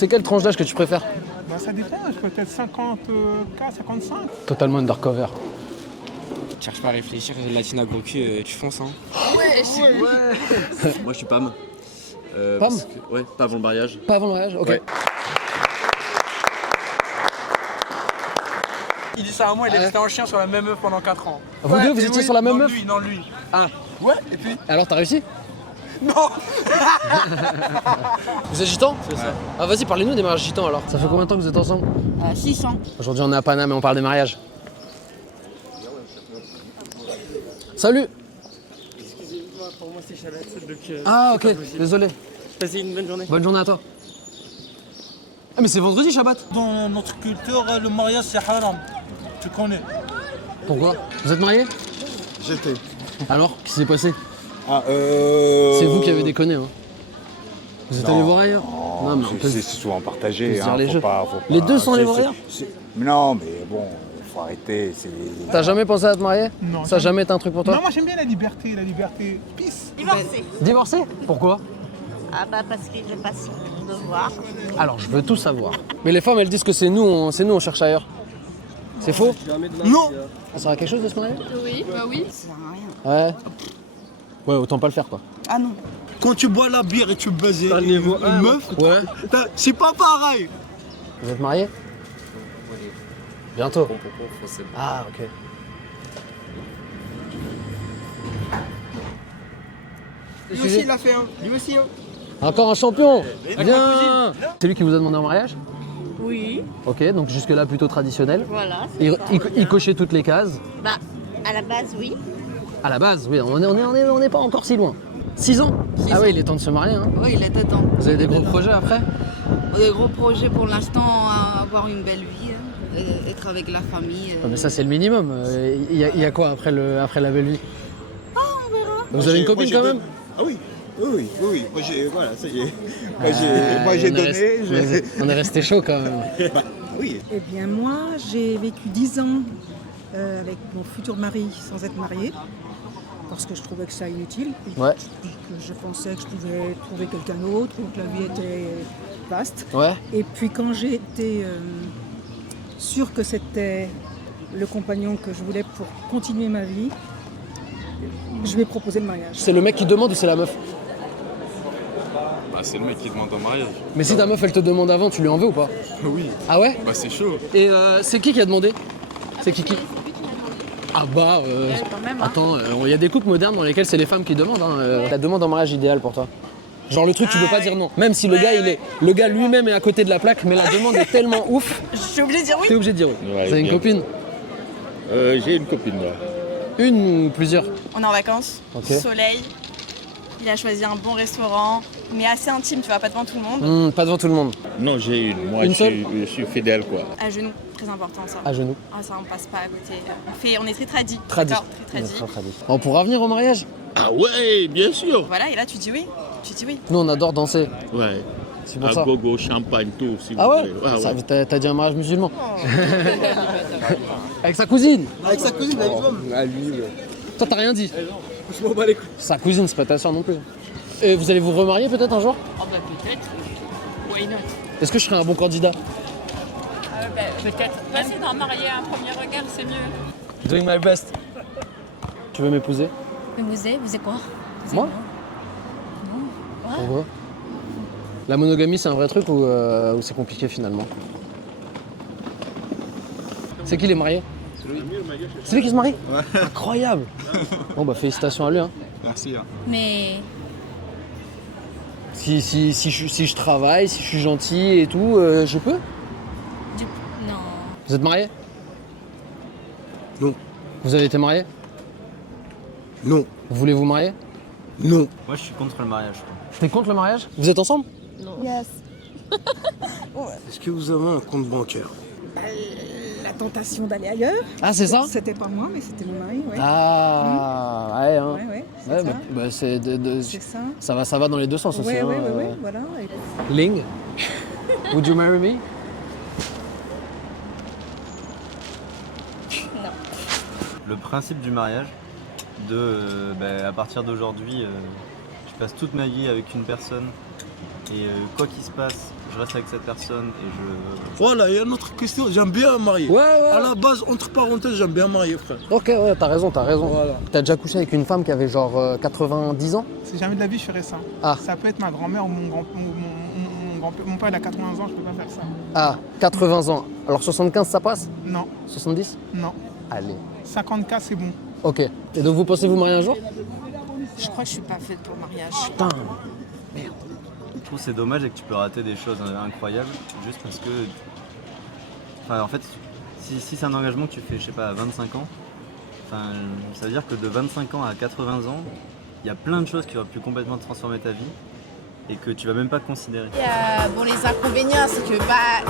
c'est quelle tranche d'âge que tu préfères? Bah ça dépend, peut-être 50K, 55. Totalement undercover. Cherche pas à réfléchir, Latina gros cul, tu fonces hein. Moi je suis Pam. Pam parce que- Ouais, pas avant le mariage. Pas avant le mariage? Ok. Ouais. Il dit ça à moi, il Ah ouais. est resté en chien sur la même meuf pendant 4 ans. Vous deux, vous étiez sur la même meuf? Non, lui. Ah. Ouais, et puis Alors t'as réussi? non. Vous êtes gitan? C'est ça. Ah vas-y, parlez-nous des mariages gitans alors. Ça fait combien de temps que vous êtes ensemble? 600. Aujourd'hui on est à Paname et on parle des mariages. Salut. Excusez-moi, pour moi c'est Shabbat, donc Ah c'est ok, pas possible. désolé. Passez une bonne journée. Bonne journée à toi. Ah mais c'est vendredi Shabbat. Dans notre culture, le mariage c'est haram. Tu connais. Pourquoi? Vous êtes mariés? J'étais. Alors, qu'est-ce qui s'est passé? C'est C'est vous qui avez déconné. Hein. Vous êtes allé voir ailleurs? Non mais on peut C'est se souvent partagé. dire les jeux. faut pas, Les deux sont allés voir ailleurs? Non, mais bon, faut arrêter. T'as jamais pensé à te marier? Non. Ça a jamais été un truc pour toi? Non, moi j'aime bien la liberté. Peace. Divorcé. Divorcé? Pourquoi? Ah bah parce qu'il fait pas son devoir. Alors, je veux tout savoir. Mais les femmes, elles disent que c'est nous, on cherche ailleurs. C'est faux? Non. Ça sert à quelque chose de se marier? Oui, bah oui. Ça sert à rien. Ouais. Ouais, autant pas le faire quoi. Ah non. Quand tu bois la bière et tu baises une meuf, Ouais. c'est pas pareil. Vous êtes mariés? Bientôt. Ah, ok. Lui aussi, il l'a fait, hein. Lui aussi, hein. Encore un champion! Viens! C'est lui qui vous a demandé en mariage? Oui, Ok, donc jusque-là plutôt traditionnel. voilà. Il cochait toutes les cases. Bah, à la base, oui. À la base, oui, on n'est pas encore si loin. 6 ans? Ah ouais, il est temps de se marier. Hein. Oui, il est temps. Vous avez des gros projets après? Des gros projets pour l'instant, avoir une belle vie, hein, être avec la famille. Mais ça, c'est le minimum. Il y a quoi après la belle vie? Ah, on verra. Vous avez une copine quand même? Ah oui. Oui. Moi j'ai. Voilà, ça y est. On on est resté chaud quand même. Oui. Eh bien moi, j'ai vécu 10 ans avec mon futur mari sans être mariée, parce que je trouvais que ça inutile, Ouais. puis que je pensais que je pouvais trouver quelqu'un d'autre, ou que la vie était vaste. Ouais. Et puis quand j'ai été sûre que c'était le compagnon que je voulais pour continuer ma vie, je lui ai proposé le mariage. C'est le mec qui demande ou c'est la meuf? Bah, c'est le mec qui demande en mariage. Mais si ta meuf elle te demande avant, tu lui en veux ou pas? Oui. Ah ouais? Bah, c'est chaud. Et c'est qui a demandé? C'est qui? Ah bah, quand même, hein. attends, il y a des couples modernes dans lesquels c'est les femmes qui demandent. Hein. La demande en mariage idéale pour toi? Genre le truc tu peux pas dire non. Même si le gars lui-même est à côté de la plaque, mais la demande est tellement ouf, Je suis obligée de dire oui. t'es obligé de dire oui. Ouais, Vous avez une bien. copine? J'ai une copine, moi. Une ou plusieurs? On est en vacances, Ok. soleil. Il a choisi un bon restaurant, mais assez intime, tu vois, pas devant tout le monde. Pas devant tout le monde. Non, j'ai une. Moi, Une je suis fidèle, quoi. À genoux, très important ça. À genoux. Ah ça, on passe pas à côté. On est très tradis. Tradi. D'accord, très tradis. On pourra venir au mariage? Ah ouais, bien sûr. Voilà, et là tu dis oui. Tu dis oui. Nous on adore danser. Ouais. C'est pour À ça. gogo, champagne, tout, si Ah vous ouais? voulez. Ça, t'as dit un mariage musulman? Avec sa cousine? Avec sa cousine, avec l'homme. Ah lui, Toi t'as rien dit? Je m'en bats les couilles. Sa cousine, c'est pas ta soeur non plus. Et vous allez vous remarier peut-être un jour? Oh bah peut-être. Why not? Est-ce que je serai un bon candidat? Peut-être. Passer d'un marié à un premier regard, c'est mieux. Doing my best. Tu veux m'épouser? Vous êtes quoi? Moi? Pourquoi? La monogamie c'est un vrai truc ou c'est compliqué finalement? C'est qui les mariés? C'est lui qui se marie? Incroyable! Bon bah félicitations à lui hein. Merci. Mais Si je travaille, si je suis gentil et tout, je peux? non. Vous êtes mariés? Non. Vous avez été mariés? Non. Vous voulez vous marier? Non. Moi je suis contre le mariage. T'es contre le mariage? Vous êtes ensemble? Yes. Est-ce que vous avez un compte bancaire? La tentation d'aller ailleurs. Ah c'est ça? C'était pas moi, mais c'était mon mari, ouais. Ah ouais hein. Ouais, c'est Ouais, ça. bah, C'est ça. ça va dans les deux sens aussi. Ouais, hein, ouais, voilà. Et- Ling, would you marry me? Le principe du mariage, à partir d'aujourd'hui, je passe toute ma vie avec une personne Et quoi qu'il se passe, je reste avec cette personne et je... Voilà, il y a une autre question. J'aime bien marier. Ouais, ouais. À la base, entre parenthèses, j'aime bien marier, frère. Ok, ouais, t'as raison, t'as raison. Voilà. T'as déjà couché avec une femme qui avait genre 90 ans? Si jamais de la vie, je ferais ça. Ah. Ça peut être ma grand-mère ou mon père, il a 80 ans, je peux pas faire ça. Ah, 80 ans. Alors 75, ça passe? Non, 70? non. Allez. 50K, c'est bon. Ok. Et donc vous pensez vous marier un jour? Je crois que je suis pas faite pour le mariage. Putain. Je trouve que c'est dommage et que tu peux rater des choses incroyables juste parce que... Enfin, en fait, si c'est un engagement que tu fais, je sais pas, à 25 ans, enfin, ça veut dire que de 25 ans à 80 ans, il y a plein de choses qui auraient pu complètement transformer ta vie et que tu vas même pas considérer. Bon, les inconvénients, c'est que,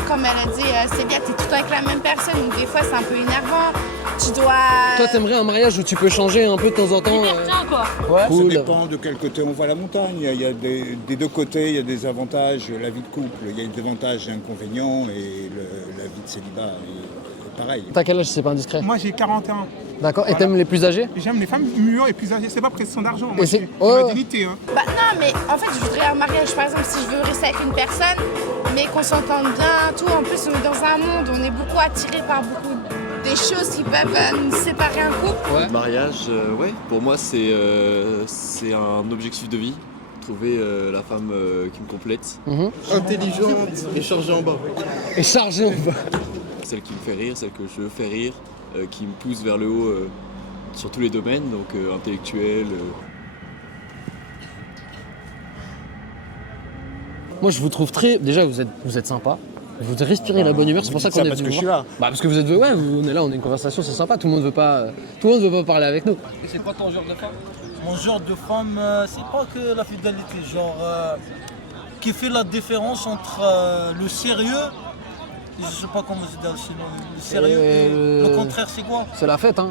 comme elle a dit, c'est bien, t'es tout le temps avec la même personne, donc des fois c'est un peu énervant. Tu dois... Toi, t'aimerais un mariage où tu peux changer un peu de temps en temps? quoi. Ouais, cool. Ça dépend de quel côté on voit la montagne. Il y a des deux côtés, il y a des avantages. La vie de couple, il y a des avantages et inconvénients, et la vie de célibat est pareil. T'as quel âge si c'est pas indiscret? Moi, j'ai 41. D'accord, et Voilà. t'aimes les plus âgés? J'aime les femmes mûres et plus âgées. C'est pas question d'argent. Et Moi, c'est- c'est ouais. ma dignité. Hein. Non, mais en fait, je voudrais un mariage, par exemple, si je veux rester avec une personne, mais qu'on s'entende bien, tout. En plus, on est dans un monde où on est beaucoup attiré par beaucoup des choses qui peuvent nous séparer un couple. Ouais. Mariage, ouais, pour moi c'est un objectif de vie. Trouver la femme qui me complète. Intelligente et chargée en bas. Et chargé en bas. Celle qui me fait rire, celle que je fais rire, qui me pousse vers le haut sur tous les domaines, donc intellectuel. Moi, je vous trouve très. Déjà, vous êtes sympa. Vous respirez la bonne humeur, c'est pour ça qu'on est parce venu que je vous suis voir. là. Bah parce que vous êtes ouais, on est là, on a une conversation, c'est sympa. Tout le monde veut pas parler avec nous. Et c'est quoi ton genre de femme? Mon genre de femme, c'est pas que la fidélité, genre qui fait la différence entre le sérieux, je sais pas comment je dis sinon, le sérieux et le contraire c'est quoi? C'est la fête, hein.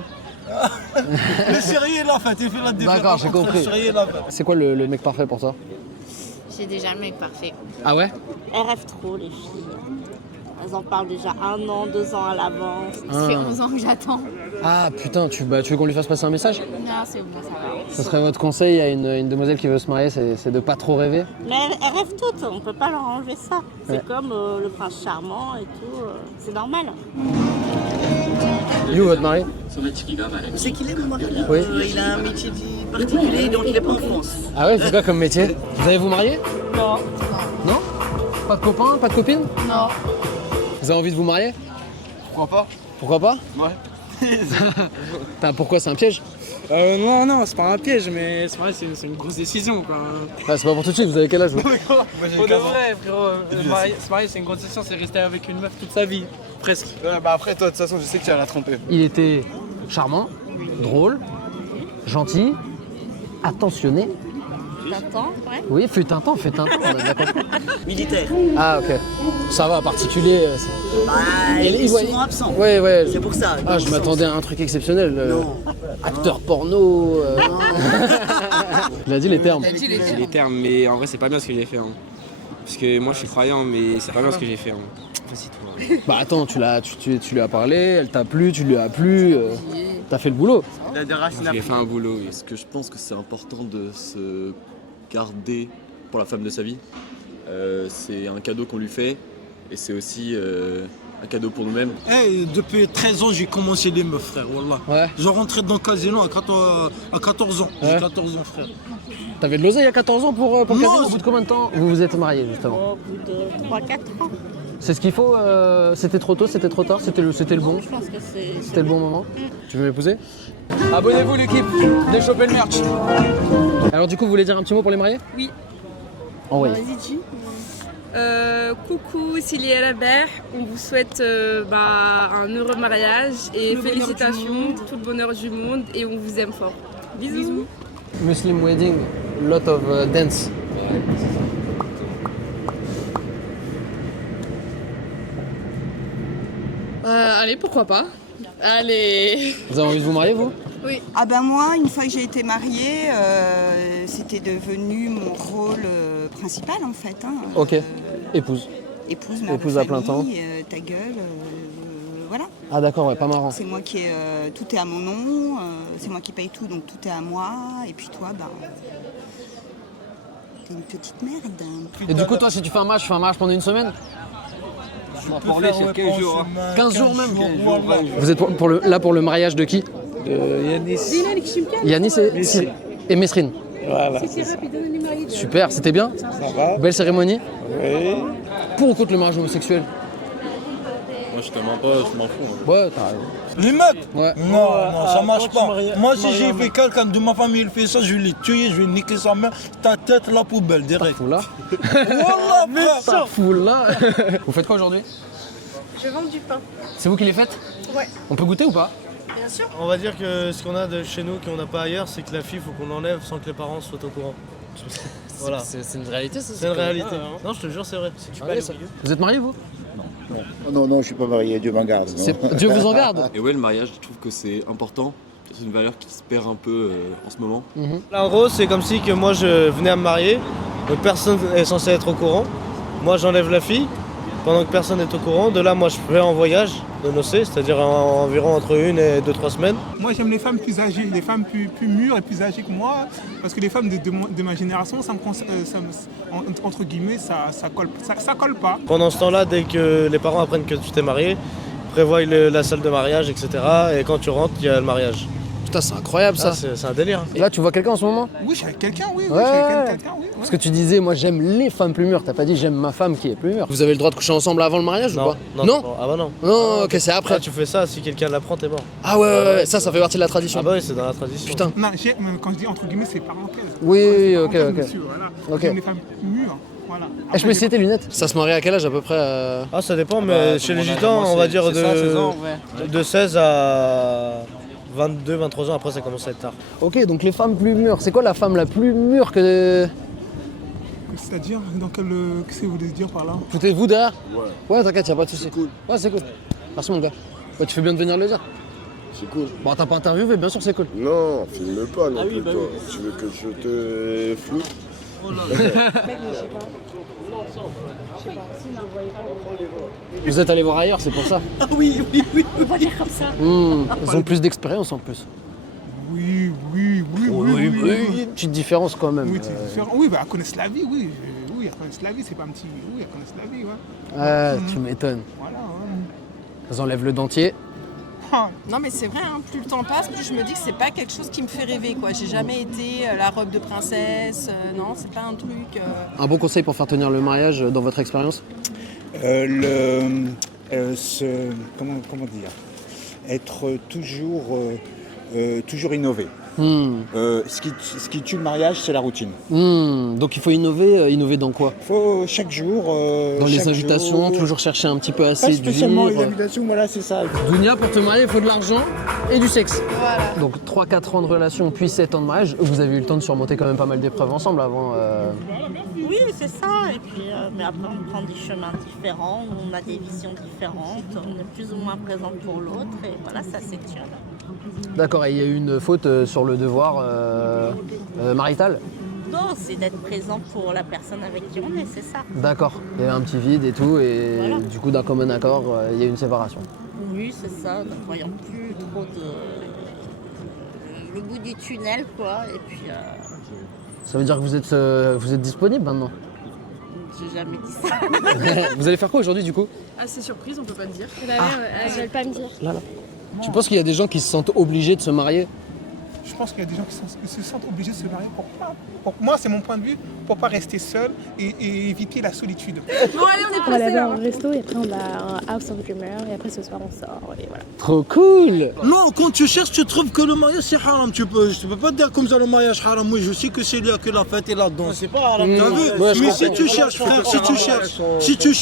Le sérieux et la fête, il fait la différence. D'accord, j'ai entre compris. Le sérieux et la fête. C'est quoi le mec parfait pour toi? J'ai déjà le mec parfait. Ah ouais? Elles rêvent trop, les filles. Elles en parlent déjà 1 an, 2 ans à l'avance. Ça fait 11 ans que j'attends. Ah putain, tu veux qu'on lui fasse passer un message? Non, c'est bon, ça va. Ce serait votre conseil à une demoiselle qui veut se marier, c'est de pas trop rêver? Mais elles rêvent toutes, on peut pas leur enlever ça. C'est Ouais. comme le prince charmant et tout, c'est normal. Il est où votre mari? C'est qu'il est, mon mari. Oui. Il a un métier particulier, donc il n'est pas en France. Ah ouais, c'est quoi comme métier? Vous allez vous marier? Non. Non? Pas de copain, pas de copine? Non. Vous avez envie de vous marier? Pourquoi pas? Pourquoi pas? Ouais. Pourquoi c'est un piège? Non, c'est pas un piège, mais c'est vrai, c'est une grosse décision, quoi. Ah, c'est pas pour tout de suite, vous avez quel âge vous? Pour de vrai, frérot, se marier, c'est une grosse décision, c'est rester avec une meuf toute sa vie, presque. Ouais, bah après, toi, de toute façon, je sais que tu vas la tromper. Il était charmant, drôle, gentil, attentionné. T'attends, ouais. Oui, fut un temps, on a bien compris. Militaire. Ah ok. Ça va, particulier. Il est souvent absent. Ouais. C'est pour ça. Ah, je m'attendais à un truc exceptionnel. Acteur porno. Il a dit les termes. C'est les termes, mais en vrai, c'est pas bien ce que j'ai fait. Hein. Parce que moi, je suis croyant, mais c'est pas bien ce que j'ai fait. Hein. Vas-y, toi. Bah attends, tu lui as parlé, elle t'a plu, tu lui as plu. T'as fait le boulot. J'ai fait un boulot, oui. Est-ce que je pense que c'est important de se garder pour la femme de sa vie? C'est un cadeau qu'on lui fait et c'est aussi un cadeau pour nous-mêmes. Hey, depuis 13 ans, j'ai commencé les meufs, frère, wallah. Ouais. Je rentrais dans le casino à 14 ans. Ouais. J'ai 14 ans, frère. T'avais de l'oseille il y a 14 ans pour Non, casino. Au c'est- bout de combien de temps vous vous êtes mariés justement? Au bout de 3-4 ans. C'est ce qu'il faut. C'était trop tôt, c'était trop tard, c'était le bon. Je pense que c'est... C'était le bon moment. Tu veux m'épouser? Abonnez-vous l'équipe, venez choper le merch. Alors du coup, vous voulez dire un petit mot pour les mariés? Oui. Envoyez. Vas-y, dis. Coucou, Cilia Rabert. On vous souhaite un heureux mariage et félicitations, tout le bonheur du monde et on vous aime fort. Bisous. Muslim wedding, lot of dance. Allez, pourquoi pas? Allez. Vous avez envie de vous marier, vous? Oui. Ah ben moi, une fois que j'ai été mariée, c'était devenu mon rôle principal en fait. Hein. Ok. Épouse. Épouse, mère Épouse de à plein famille, temps. Ta gueule, voilà. Ah d'accord, ouais, pas marrant. C'est moi qui tout est à mon nom, c'est moi qui paye tout, donc tout est à moi. Et puis toi, t'es une petite merde. Et du coup, toi, si tu fais un match pendant une semaine? Pour lui, c'est 15 jours. 15 jours même. Vous êtes là pour le mariage de qui? Yanis et Mesrine. Voilà. Super, c'était bien? Ça va. Belle cérémonie? Oui. Pour ou contre le mariage homosexuel? Moi, je te mens pas, je m'en fous. Ouais, t'as raison. Les mecs Ouais. Non, ça marche pas. Moi, si j'ai fait quelqu'un de ma famille, il fait ça, je vais les tuer, je vais niquer sa mère, ta tête, la poubelle, direct. Là. Wallah, frère. Fou là. Vous faites quoi aujourd'hui? Je vends du pain. C'est vous qui les faites? Ouais. On peut goûter ou pas? Bien sûr. On va dire que ce qu'on a de chez nous qu'on n'a pas ailleurs, c'est que la fille, faut qu'on l'enlève sans que les parents soient au courant. Voilà. C'est une réalité ça? C'est une réalité. Non, je te jure, c'est vrai. Si tu peux aller au milieu. Vous êtes mariés vous? Non, non, je suis pas marié, Dieu m'en garde. non. Dieu vous en garde. Et ouais, le mariage, je trouve que c'est important. C'est une valeur qui se perd un peu en ce moment. Là, en gros, c'est comme si que moi je venais à me marier, donc personne n'est censé être au courant. Moi, j'enlève la fille pendant que personne n'est au courant. De là, moi, je vais en voyage de noces, c'est-à-dire environ entre 1 et 2-3 semaines. Moi, j'aime les femmes plus âgées, les femmes plus mûres et plus âgées que moi, parce que les femmes de ma génération, entre guillemets, ça colle pas. Pendant ce temps-là, dès que les parents apprennent que tu t'es marié, prévoient la salle de mariage, etc. Et quand tu rentres, il y a le mariage. Putain, c'est incroyable ça. C'est un délire. Et là, tu vois quelqu'un en ce moment? Oui, j'ai quelqu'un, oui. Ouais. J'ai quelqu'un, oui. Parce que tu disais, moi j'aime les femmes plus mûres. T'as pas dit j'aime ma femme qui est plus mûre. Vous avez le droit de coucher ensemble avant le mariage ou pas? Non. Ah bah non. Non, ok, c'est après. Ah, tu fais ça, si quelqu'un l'apprend, t'es mort. Ah ouais, ça fait partie de la tradition. Ah bah oui, c'est dans la tradition. Putain. Non, quand je dis entre guillemets, c'est parenthèse. Oui, ok. Monsieur, voilà. Ok. J'aime les femmes mûres, voilà. Eh, je peux essayer tes lunettes? Ça se marie à quel âge à peu près? Ah, ça dépend, mais chez les gitans, on va dire de 16 à 22, 23 ans, après ça commence à être tard. Ok, donc les femmes plus mûres, c'est quoi la femme la plus mûre que... C'est-à-dire, qu'est-ce que vous voulez dire par là? Tout est vous derrière? Ouais. Ouais, t'inquiète, y'a pas de soucis. Cool. Ouais, c'est cool. Merci mon gars. Ouais, tu fais bien de venir le dire. C'est cool. Bon, t'as pas interviewé, bien sûr c'est cool. Non, filme pas non plus, toi. Tu veux que je te floute? Oh Vous êtes allé voir ailleurs, c'est pour ça. Ah oui, on va dire comme ça. Ils ont plus d'expérience en plus. Oui. Petite différence quand même. Oui, c'est différent. Oui, bah, elles connaissent la vie, oui. Oui, elles connaissent la vie, c'est pas un petit... Oui, elles connaissent la vie, ouais. Tu m'étonnes. Voilà, ouais. Elles enlèvent le dentier. Non mais c'est vrai, hein, plus le temps passe, plus je me dis que c'est pas quelque chose qui me fait rêver quoi. J'ai jamais été la robe de princesse, non, c'est pas un truc. Un bon conseil pour faire tenir le mariage dans votre expérience? Comment dire? Être toujours innové. Ce qui tue le mariage, c'est la routine. Donc il faut innover dans quoi? Il faut chaque jour... dans les invitations, toujours chercher un petit peu à séduire. Pas spécialement les invitations, voilà, c'est ça. Dounia, pour te marier, il faut de l'argent et du sexe. Voilà. Donc 3-4 ans de relation, puis 7 ans de mariage. Vous avez eu le temps de surmonter quand même pas mal d'épreuves ensemble avant. Oui, c'est ça. Et puis, mais après, on prend des chemins différents, on a des visions différentes, on est plus ou moins présent pour l'autre, et voilà, ça s'étire. D'accord, et il y a eu une faute sur le devoir marital? Non, c'est d'être présent pour la personne avec qui on est, c'est ça. D'accord, il y avait un petit vide et tout, et voilà. Du coup, d'un commun accord, il y a eu une séparation. Oui, c'est ça, ne voyant plus trop le bout du tunnel, quoi, et puis... Ça veut dire que vous êtes disponible maintenant? J'ai jamais dit ça. Vous allez faire quoi aujourd'hui du coup? Ah, c'est surprise, on peut pas te dire. Elles veulent pas me dire. Là. Tu penses qu'il y a des gens qui se sentent obligés de se marier? Je pense qu'il y a des gens qui se sentent obligés de se marier pour moi, c'est mon point de vue, pour pas rester seul et éviter la solitude. Bon, allez, on est On va pressés aller là. au resto et après on va à House of Dreamer et après ce soir on sort et voilà. Trop cool! Non, quand tu cherches, tu trouves que le mariage c'est haram. Je peux pas te dire comme ça le mariage haram. Oui, je sais que c'est là que la fête et la danse. C'est pas haram. T'as vu? Ouais, mais si tu cherches, frère, si tu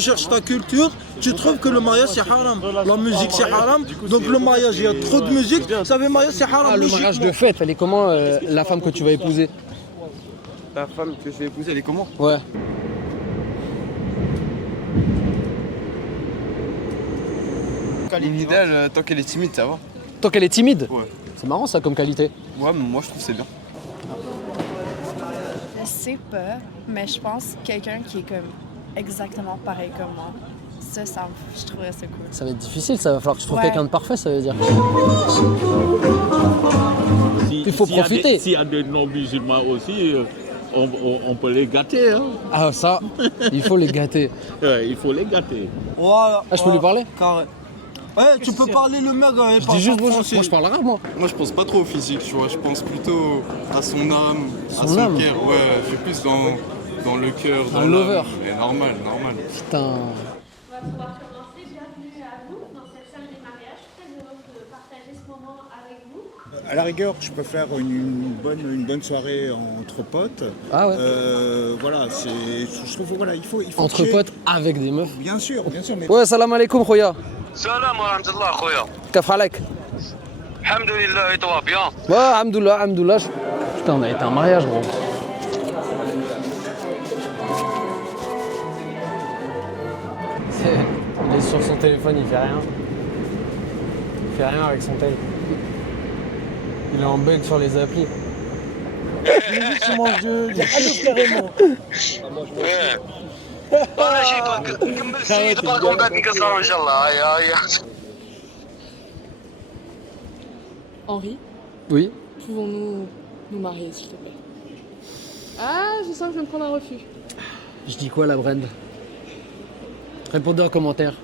cherches ta culture, tu trouves que le mariage c'est haram. La musique c'est haram. Donc le mariage, il y a trop de musique. Ça veut mariage c'est haram. Ah, le mariage de fête, elle est comment la femme que tu vas épouser? La femme que je vais épouser, elle est comment? Ouais. L'idéal, tant qu'elle est timide, ça va. Tant qu'elle est timide? Ouais. C'est marrant ça comme qualité. Ouais, mais moi je trouve que c'est bien. Je sais pas, mais je pense quelqu'un qui est comme exactement pareil comme moi. Ça je trouverais ça cool. Ça va être difficile, ça va falloir que je trouve Ouais. quelqu'un de parfait, ça veut dire. Il faut profiter. S'il y a des non-musulmans aussi, on peut les gâter. Hein. Ah ça, il faut les gâter. Ouais, il faut les gâter. Voilà. Ah, je peux lui parler? Carré. Tu peux parler le mec, Je dis juste, moi je parle arabe, moi. Moi, je pense pas trop au physique, tu vois. Je pense plutôt à son âme, à Son son âme. cœur. Ouais, je suis plus dans le cœur, dans Un lover. l'âme. Mais normal. Putain. On va pouvoir commencer. Bienvenue à vous dans cette salle des mariages. Très heureuse de partager ce moment avec vous. À la rigueur, je peux faire une bonne soirée entre potes. Ah ouais. Voilà, je trouve voilà, il faut Entre qu'il y ait- potes avec des meufs. Bien sûr, mais Ouais, salam alaikum, khoya. السلام ورحمة الله أخويا. Kaf halak. الحمد لله et toi bien. Ouais, alhamdoulilah. Putain, on a été à un mariage, gros. Il est sur son téléphone, il fait rien. Il fait rien avec son tel. Il est en bug sur les applis. Tu manges de carrément. أنا جيت نكمل السيد باقي ومن بعد نقصر إن شاء الله. هيا. Henri, Oui. pouvons-nous nous marier, s'il te plaît? Ah, je sens que je vais me prendre un refus. Je dis quoi, la Brenda? Répondez en commentaire.